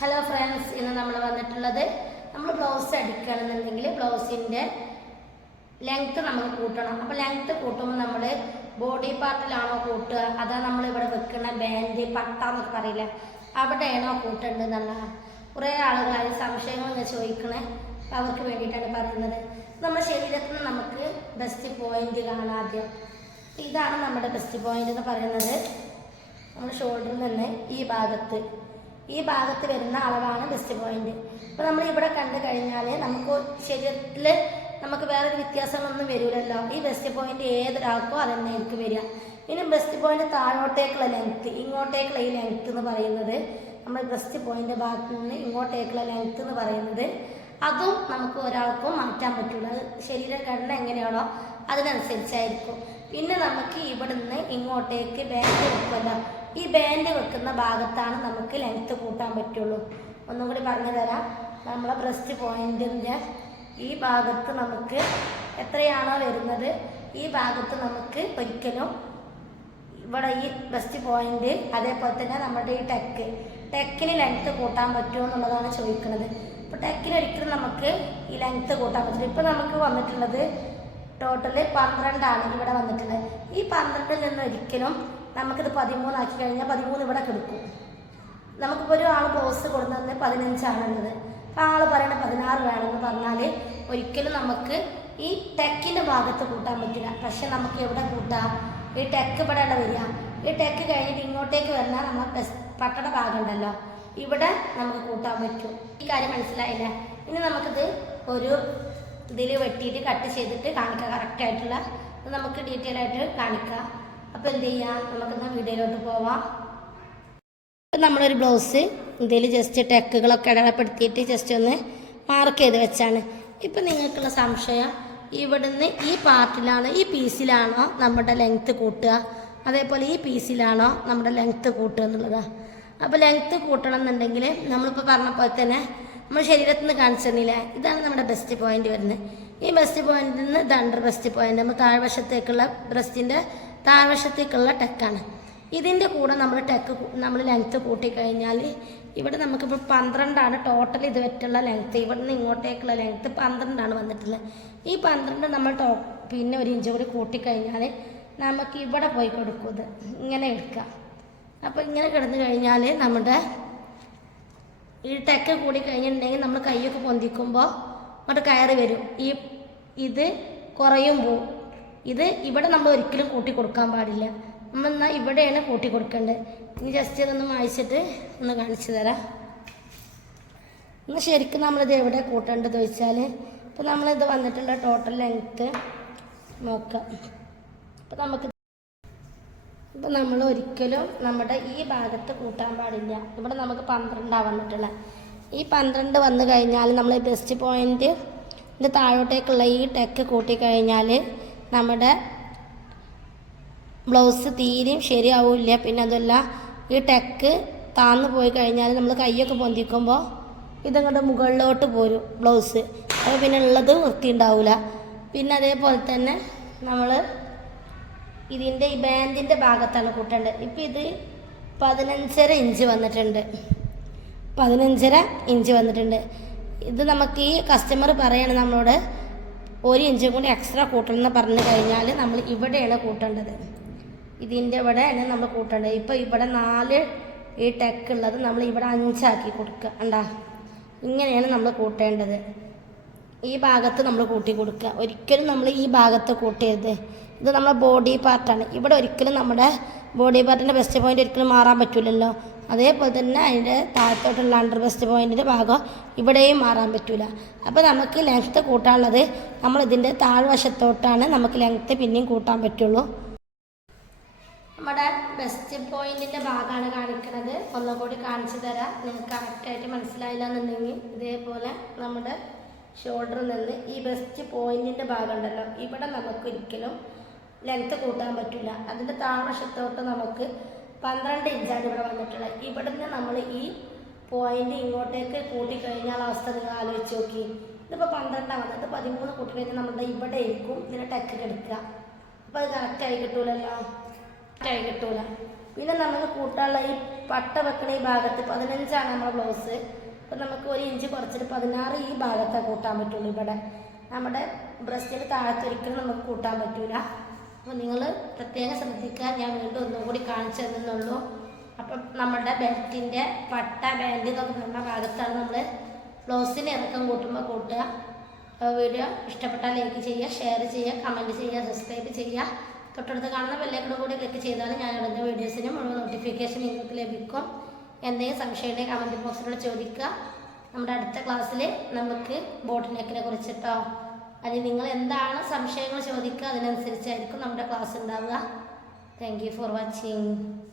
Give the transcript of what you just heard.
Hello friends ഇന്ന് നമ്മൾ വന്നിട്ടുള്ളത് നമ്മൾ ബ്ലൗസ് അടിക്കുകയാണെന്നുണ്ടെങ്കിൽ ബ്ലൗസിന്റെ ലെങ്ത്ത് നമ്മൾ കൂട്ടണം. അപ്പോൾ ലെങ്ത്ത് കൂട്ടുമ്പോൾ നമ്മൾ ബോഡി പാർട്ടിലാണോ കൂട്ടുക? അതാ നമ്മൾ ഇവിടെ വെക്കുന്ന ബാൻഡ് പട്ട എന്നൊക്കെ പറയില്ല? അവിടെയാണോ കൂട്ടേണ്ടത് എന്നുള്ള കുറേ ആളുകൾ സംശയങ്ങൾ ഇങ്ങനെ ചോദിക്കണേ. അവർക്ക് വേണ്ടിയിട്ടാണ് പറയുന്നത്. നമ്മുടെ ശരീരത്തിന് നമുക്ക് ബെസ്റ്റ് പോയിന്റ് കാണാം ആദ്യം. ഇതാണ് നമ്മുടെ ബെസ്റ്റ് പോയിന്റ് എന്ന് പറയുന്നത്. നമ്മുടെ ഷോൾഡറിൽ നിന്ന് ഈ ഭാഗത്ത്. ഈ ഭാഗത്ത് വരുന്ന അളവാണ് ബെസ്റ്റ് പോയിന്റ് അപ്പോൾ നമ്മൾ ഇവിടെ കണ്ടു കഴിഞ്ഞാൽ നമുക്ക് ശരീരത്തിൽ നമുക്ക് വേറൊരു വ്യത്യാസങ്ങളൊന്നും വരില്ലല്ലോ ഈ ബെസ്റ്റ് പോയിന്റ് ഏതൊരാൾക്കോ അതന്നെ എനിക്ക് വരിക. ഇനി ബെസ്റ്റ് പോയിന്റ് താഴോട്ടേക്കുള്ള ലെങ്ത്ത് ഇങ്ങോട്ടേക്കുള്ള ഈ ലെങ്ത്ത് എന്ന് പറയുന്നത് നമ്മൾ ബെസ്റ്റ് പോയിന്റ് ഭാഗത്ത് നിന്ന് ഇങ്ങോട്ടേക്കുള്ള ലെങ്ത്ത് എന്ന് പറയുന്നത്. അതും നമുക്ക് ഒരാൾക്കും മാറ്റാൻ പറ്റുള്ളൂ ശരീരഘടന എങ്ങനെയാണോ അതിനനുസരിച്ചായിരിക്കും. പിന്നെ നമുക്ക് ഇവിടുന്ന് ഇങ്ങോട്ടേക്ക് ബാൻഡ് വെക്കുമല്ലോ ഈ ബാൻഡ് വെക്കുന്ന ഭാഗത്താണ് നമുക്ക് ലെങ്ത്ത് കൂട്ടാൻ പറ്റുള്ളൂ. ഒന്നും കൂടി പറഞ്ഞു തരാം. നമ്മളെ ബ്രസ്റ്റ് പോയിന്റിന്റെ ഈ ഭാഗത്ത് നമുക്ക് എത്രയാണോ വരുന്നത്? ഈ ഭാഗത്ത് നമുക്ക് ഒരിക്കലും ഇവിടെ ഈ ബ്രസ്റ്റ് പോയിന്റ് അതേപോലെ തന്നെ നമ്മുടെ ഈ ടെക്ക് ടെക്കിന് ലെങ്ത്ത് കൂട്ടാൻ പറ്റുമോ എന്നുള്ളതാണ് ചോദിക്കുന്നത്. അപ്പോൾ ടെക്കിന് ഒരിക്കലും നമുക്ക് ഈ ലെങ്ത്ത് കൂട്ടാൻ പറ്റില്ല. ഇപ്പോൾ നമുക്ക് വന്നിട്ടുള്ളത് ടോട്ടൽ പന്ത്രണ്ടാണ് ഇവിടെ വന്നിട്ടുള്ളത്. ഈ പന്ത്രണ്ടിൽ നിന്ന് ഒരിക്കലും നമുക്കിത് പതിമൂന്നാക്കി കഴിഞ്ഞാൽ പതിമൂന്ന് ഇവിടെ കിടക്കും. നമുക്കിപ്പോൾ ഒരു ആൾ ബോസ് കൊടുക്കുന്നത് പതിനഞ്ചാണുള്ളത് അപ്പോൾ ആൾ പറയണ പതിനാറ് വേണമെന്ന് പറഞ്ഞാൽ ഒരിക്കലും നമുക്ക് ഈ ടെക്കിന്റെ ഭാഗത്ത് കൂട്ടാൻ പറ്റില്ല. പക്ഷെ നമുക്ക് എവിടെ കൂട്ടാം? ഈ ടെക്ക് ഇവിടെ വരിക. ഈ ടെക്ക് കഴിഞ്ഞിട്ട് ഇങ്ങോട്ടേക്ക് വന്നാൽ നമ്മൾ പട്ടണ ഭാഗം ഉണ്ടല്ലോ. ഇവിടെ നമുക്ക് കൂട്ടാൻ പറ്റും. ഈ കാര്യം മനസ്സിലായില്ല? ഇനി നമുക്കിത് ഒരു ഇതിൽ വെട്ടിയിട്ട് കട്ട് ചെയ്തിട്ട് കാണിക്കുക കറക്റ്റായിട്ടുള്ള ഇത് നമുക്ക് ഡീറ്റെയിൽ ആയിട്ട് കാണിക്കാം. അപ്പോൾ എന്ത് ചെയ്യാം? നമുക്കെന്നാ വീഡിയോയിലോട്ട് പോവാം. നമ്മളൊരു ബ്ലൗസ് ഇതിൽ ജസ്റ്റ് ടെക്കുകളൊക്കെ ഇടപെടുത്തിയിട്ട് ജസ്റ്റ് ഒന്ന് മാർക്ക് ചെയ്ത് വെച്ചാണ്. ഇപ്പം നിങ്ങൾക്കുള്ള സംശയം ഇവിടുന്ന് ഈ പാർട്ടിലാണോ ഈ പീസിലാണോ നമ്മുടെ ലെങ്ത്ത് കൂട്ടുക? അതേപോലെ ഈ പീസിലാണോ നമ്മുടെ ലെങ്ത്ത് കൂട്ടുക എന്നുള്ളതാണ് അപ്പോൾ ലെങ്ത്ത് കൂട്ടണം എന്നുണ്ടെങ്കിൽ നമ്മളിപ്പോൾ പറഞ്ഞ പോലെ തന്നെ നമ്മൾ ശരീരത്തിൽ നിന്ന് കാണിച്ചു തന്നില്ല? ഇതാണ് നമ്മുടെ ബെസ്റ്റ് പോയിന്റ് വരുന്നത്. ഈ ബെസ്റ്റ് പോയിന്റിൽ നിന്ന് ഇത് അണ്ടർ ബെസ്റ്റ് പോയിന്റ് നമ്മൾ താഴ്വശത്തേക്കുള്ള ബ്രസ്റ്റിന്റെ താഴ്വശത്തേക്കുള്ള ടെക്കാണ് ഇതിന്റെ കൂടെ നമ്മൾ ടെക്ക് നമ്മൾ ലെങ്ത്ത് കൂട്ടിക്കഴിഞ്ഞാൽ ഇവിടെ നമുക്കിപ്പോൾ പന്ത്രണ്ടാണ് ടോട്ടൽ ഇത് വെറ്റുള്ള ലെങ്ത്ത് ഇവിടെ നിന്ന് ഇങ്ങോട്ടേക്കുള്ള ലെങ്ത്ത് പന്ത്രണ്ടാണ് വന്നിട്ടുള്ളത്. ഈ പന്ത്രണ്ട് നമ്മൾ ടോ പിന്നെ ഒരു ഇഞ്ച് കൂടി കൂട്ടിക്കഴിഞ്ഞാൽ നമുക്ക് ഇവിടെ പോയി കൊടുക്കും ഇത്. ഇങ്ങനെ എടുക്കാം അപ്പോൾ ഇങ്ങനെ കിടന്നു കഴിഞ്ഞാൽ നമ്മുടെ ഈ ടെക്ക് കൂടി കഴിഞ്ഞിട്ടുണ്ടെങ്കിൽ നമ്മൾ കൈയൊക്കെ പൊന്തിക്കുമ്പോൾ അങ്ങോട്ട് കയറി വരും. ഈ ഇത് കുറയും പോവും. ഇത് ഇവിടെ നമ്മൾ ഒരിക്കലും കൂട്ടി കൊടുക്കാൻ പാടില്ല. നമ്മൾ എന്നാൽ ഇവിടെയാണ് കൂട്ടി കൊടുക്കേണ്ടത്. ഇനി ജസ്റ്റ് ഇതൊന്ന് മായിച്ചിട്ട് ഒന്ന് കാണിച്ചു തരാം. എന്നാൽ ശരിക്കും നമ്മളിത് എവിടെ കൂട്ടേണ്ടത് വെച്ചാൽ ഇപ്പോൾ നമ്മളിത് വന്നിട്ടുള്ള ടോട്ടൽ ലെങ്ത്ത് നോക്കാം. അപ്പോൾ നമുക്ക് ഇപ്പം നമ്മൾ ഒരിക്കലും നമ്മുടെ ഈ ഭാഗത്ത് കൂട്ടാൻ പാടില്ല. ഇവിടെ നമുക്ക് പന്ത്രണ്ടാണ് വന്നിട്ടുള്ളത് ഈ പന്ത്രണ്ട് വന്നു കഴിഞ്ഞാൽ നമ്മൾ ബെസ്റ്റ് പോയിന്റ് ഇതിന്റെ താഴോട്ടേക്കുള്ള ഈ ടെക്ക് കൂട്ടിക്കഴിഞ്ഞാൽ നമ്മുടെ ബ്ലൗസ് തീരെയും ശരിയാവില്ല. പിന്നെ അതല്ല ഈ ടെക്ക് താന്നു പോയി കഴിഞ്ഞാൽ നമ്മൾ കൈയൊക്കെ പൊന്തിക്കുമ്പോൾ ഇതങ്ങോട്ട് മുകളിലോട്ട് പോരും ബ്ലൗസ് അപ്പോൾ പിന്നെ ഉള്ളത് വൃത്തി ഉണ്ടാവില്ല പിന്നെ അതേപോലെ തന്നെ നമ്മൾ ഇതിന്റെ ഈ ബാൻഡിന്റെ ഭാഗത്താണ് കൂട്ടേണ്ടത്. ഇപ്പം ഇത് പതിനഞ്ചര ഇഞ്ച് വന്നിട്ടുണ്ട്. പതിനഞ്ചര ഇഞ്ച് വന്നിട്ടുണ്ട്. ഇത് നമുക്ക് ഈ കസ്റ്റമർ പറയാണ് നമ്മളോട് ഒരു ഇഞ്ചും കൂടി എക്സ്ട്രാ കൂട്ടണം എന്ന് പറഞ്ഞു കഴിഞ്ഞാൽ നമ്മൾ ഇവിടെയാണ് കൂട്ടേണ്ടത്. ഇതിന്റെ ഇവിടെയാണ് നമ്മൾ കൂട്ടേണ്ടത്. ഇപ്പോൾ ഇവിടെ നാല് ഈ ടെക്ക് ഉള്ളത് നമ്മൾ ഇവിടെ അഞ്ചാക്കി കൊടുക്കുക ഉണ്ടാ ഇങ്ങനെയാണ് നമ്മൾ കൂട്ടേണ്ടത്. ഈ ഭാഗത്ത് നമ്മൾ കൂട്ടി കൊടുക്കുക ഒരിക്കലും നമ്മൾ ഈ ഭാഗത്ത് കൂട്ടരുത്. ഇത് നമ്മുടെ ബോഡി പാർട്ടാണ് ഇവിടെ ഒരിക്കലും നമ്മുടെ ബോഡി പാർട്ടിന്റെ ബെസ്റ്റ് പോയിന്റ് ഒരിക്കലും മാറാൻ പറ്റില്ലല്ലോ അതേപോലെ തന്നെ അതിന്റെ താഴത്തോട്ടുള്ള അണ്ടർ ബെസ്റ്റ് പോയിന്റിന്റെ ഭാഗം ഇവിടെയും മാറാൻ പറ്റില്ല അപ്പോൾ നമുക്ക് ലെങ്ത്ത് കൂട്ടാനുള്ളത് നമ്മൾ ഇതിന്റെ താഴ്വശത്തോട്ടാണ് നമുക്ക് ലെങ്ത്ത് പിന്നെയും കൂട്ടാൻ പറ്റുള്ളൂ. നമ്മുടെ ബെസ്റ്റ് പോയിന്റിന്റെ ഭാഗമാണ് കാണിക്കുന്നത് ഒന്നും കൂടി കാണിച്ചു തരാം. നിങ്ങൾക്ക് കറക്റ്റായിട്ട് മനസ്സിലായില്ല എന്നുണ്ടെങ്കിൽ ഇതേപോലെ നമ്മുടെ ഷോൾഡറിൽ നിന്ന് ഈ ബെസ്റ്റ് പോയിന്റിന്റെ ഭാഗം ഉണ്ടല്ലോ. ഇവിടെ നമുക്ക് ഒരിക്കലും ലെങ്ത് കൂട്ടാൻ പറ്റില്ല അതിന്റെ താഴ്വശത്തോട്ട് നമുക്ക് പന്ത്രണ്ട് ഇഞ്ചാണ് ഇവിടെ വന്നിട്ടുള്ളത് ഇവിടുന്ന് നമ്മൾ ഈ പോയിന്റ് ഇങ്ങോട്ടേക്ക് കൂട്ടിക്കഴിഞ്ഞാൽ അവസ്ഥ നിങ്ങൾ ആലോചിച്ച് നോക്കി. ഇതിപ്പോൾ പന്ത്രണ്ടാണ് വന്നത്. പതിമൂന്ന് കൂട്ടി കഴിഞ്ഞാൽ നമ്മുടെ ഇവിടെ ഇരിക്കും ഇതിനെ ടക്ക് എടുക്കുക. അപ്പോൾ അത് കറക്റ്റായി കിട്ടൂലല്ലോ? കറക്റ്റായി കിട്ടൂല. പിന്നെ നമുക്ക് കൂട്ടാനുള്ള ഈ പട്ട വെക്കണ ഈ ഭാഗത്ത് പതിനഞ്ചാണ് നമ്മുടെ ബ്ലൗസ് അപ്പോൾ നമുക്ക് ഒരു ഇഞ്ച് കുറച്ചിട്ട് പതിനാറ് ഈ ഭാഗത്താണ് കൂട്ടാൻ പറ്റുള്ളൂ ഇവിടെ. നമ്മുടെ ബ്രസ്റ്റിന് താഴത്തൊരിക്കലും നമുക്ക് കൂട്ടാൻ പറ്റൂല. അപ്പോൾ നിങ്ങൾ പ്രത്യേകം ശ്രദ്ധിക്കാൻ ഞാൻ വീണ്ടും ഒന്നും കൂടി കാണിച്ചു തന്നുള്ളൂ അപ്പം നമ്മുടെ ബെൽറ്റിന്റെ പട്ട ബാൻഡ് എന്നൊക്കെ പറഞ്ഞ ഭാഗത്താണ് നമ്മൾ ബ്ലൗസിന് ഇറക്കം കൂട്ടുമ്പോൾ കൂട്ടുക. വീഡിയോ ഇഷ്ടപ്പെട്ടാൽ ലൈക്ക് ചെയ്യുക ഷെയർ ചെയ്യുക കമന്റ് ചെയ്യുക സബ്സ്ക്രൈബ് ചെയ്യുക. തൊട്ടടുത്ത് കാണുന്ന ബെല്ലൈക്കണും കൂടി ക്ലിക്ക് ചെയ്താൽ ഞാൻ ഇടുന്ന വീഡിയോസിന് മുഴുവൻ നോട്ടിഫിക്കേഷൻ നിങ്ങൾക്ക് ലഭിക്കും. എന്തെങ്കിലും സംശയമുണ്ടെങ്കിൽ കമന്റ് ബോക്സിലൂടെ ചോദിക്കുക. നമ്മുടെ അടുത്ത ക്ലാസ്സിൽ നമുക്ക് ബോട്ട് നെക്കിനെ കുറിച്ചിട്ടോ അല്ലെങ്കിൽ നിങ്ങൾ എന്താണ് സംശയങ്ങൾ ചോദിക്കുക അതിനനുസരിച്ചായിരിക്കും നമ്മുടെ ക്ലാസ് ഉണ്ടാവുക. Thank you for watching